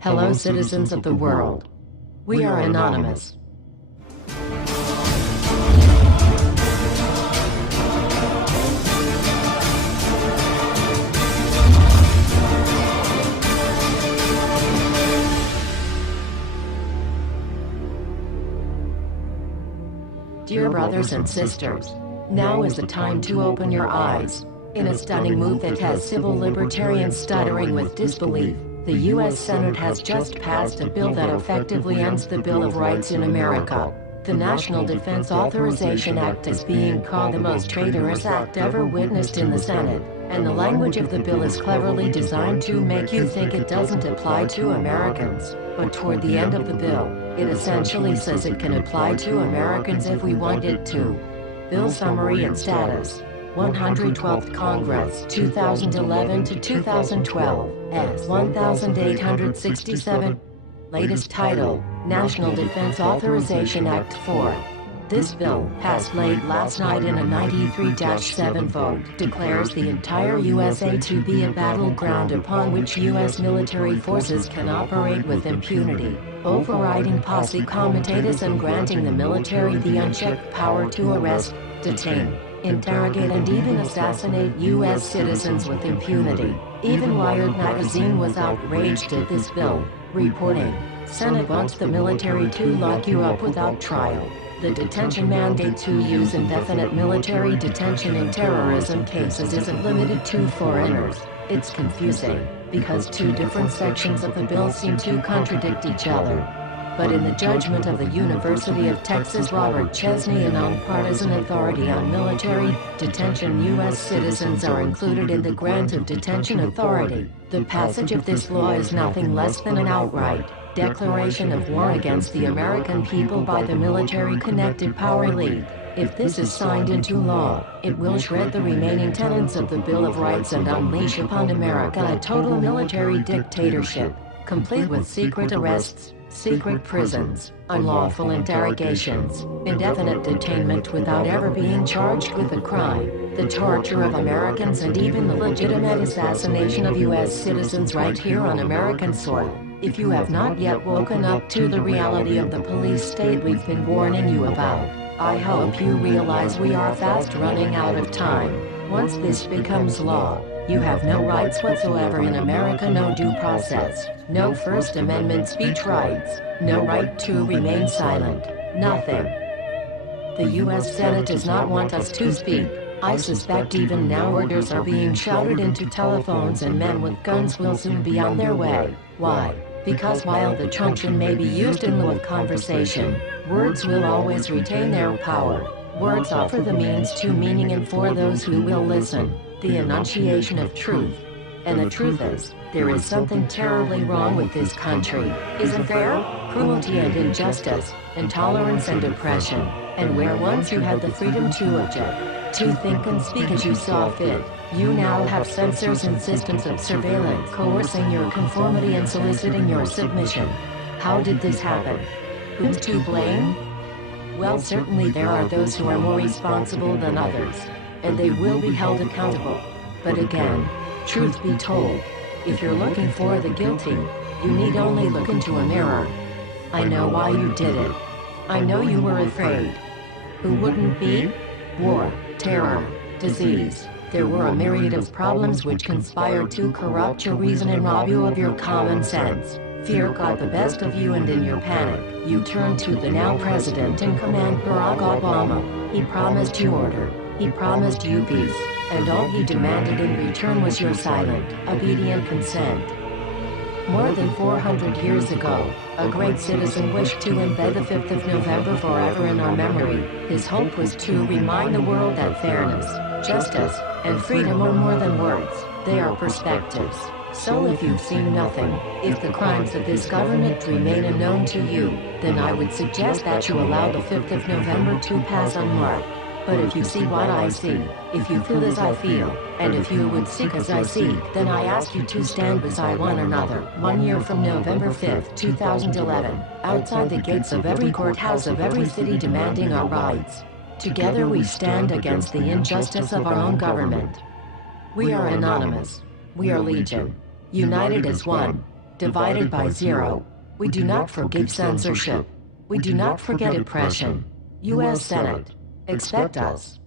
Hello, citizens of the world. We are anonymous. Dear brothers and sisters, now is the time to open your eyes. In a stunning move that has civil libertarians stuttering with disbelief, the U.S. Senate has just passed a bill that effectively ends the Bill of Rights in America. The National Defense Authorization Act is being called the most traitorous act ever witnessed in the Senate, and the language of the bill is cleverly designed to make you think it doesn't apply to Americans. But toward the end of the bill, it essentially says it can apply to Americans if we want it to. Bill summary and status. 112th Congress, 2011 to 2012, S. 1867. Latest title, National Defense Authorization Act 4. This bill, passed late last night in a 93-7 vote, declares the entire USA to be a battleground upon which U.S. military forces can operate with impunity, overriding posse comitatus and granting the military the unchecked power to arrest, detain, interrogate and even assassinate U.S. citizens with impunity. Even Wired magazine was outraged at this bill, reporting, "Senate wants the military to lock you up without trial. The detention mandate to use indefinite military detention in terrorism cases isn't limited to foreigners." It's confusing, because two different sections of the bill seem to contradict each other. But in the judgment of the University of Texas Robert Chesney, a nonpartisan authority on military detention, U.S. citizens are included in the grant of detention authority. The passage of this law is nothing less than an outright declaration of war against the American people by the Military Connected Power League. If this is signed into law, it will shred the remaining tenets of the Bill of Rights and unleash upon America a total military dictatorship, complete with secret arrests, secret prisons, unlawful interrogations, indefinite detainment without ever being charged with a crime, the torture of Americans and even the legitimate assassination of U.S. citizens right here on American soil. If you have not yet woken up to the reality of the police state we've been warning you about, I hope you realize we are fast running out of time. Once this becomes law, you have no rights whatsoever in America, no due process, no First Amendment speech rights, no right to remain silent, nothing. The U.S. Senate does not want us to speak. I suspect even now orders are being shouted into telephones and men with guns will soon be on their way. Why? Because while the truncheon may be used in lieu of conversation, words will always retain their power. Words offer the means to meaning, and for those who will listen, the enunciation of truth. And the truth is, there is something terribly wrong with this country, isn't there? Cruelty and injustice, intolerance and oppression, and where once you had the freedom to object, to think and speak as you saw fit, you now have censors and systems of surveillance coercing your conformity and soliciting your submission. How did this happen? Who's to blame? Well, certainly there are those who are more responsible than others, and they will be held accountable. But again, truth be told, if you're looking for the guilty, you need only look into a mirror. I know why you did it. I know you were afraid. Who wouldn't be? War, terror, disease. There were a myriad of problems which conspired to corrupt your reason and rob you of your common sense. Fear got the best of you, and in your panic, you turned to the now president in command, Barack Obama. He promised you order. He promised you peace. And all he demanded in return was your silent, obedient consent. More than 400 years ago, a great citizen wished to embed the 5th of November forever in our memory. His hope was to remind the world that fairness, justice, and freedom are more than words, they are perspectives. So if you've seen nothing, if the crimes of this government remain unknown to you, then I would suggest that you allow the 5th of November to pass unmarked. But if you see what I see, if you feel as I feel, and if you would seek as I seek, then I ask you to stand beside one another, 1 year from November 5th, 2011, outside the gates of every courthouse of every city demanding our rights. Together we stand against the injustice of our own government. We are anonymous. We are legion. United as one. divided by 0. We do not forgive censorship. We do not forget oppression. U.S. Senate. Expect us.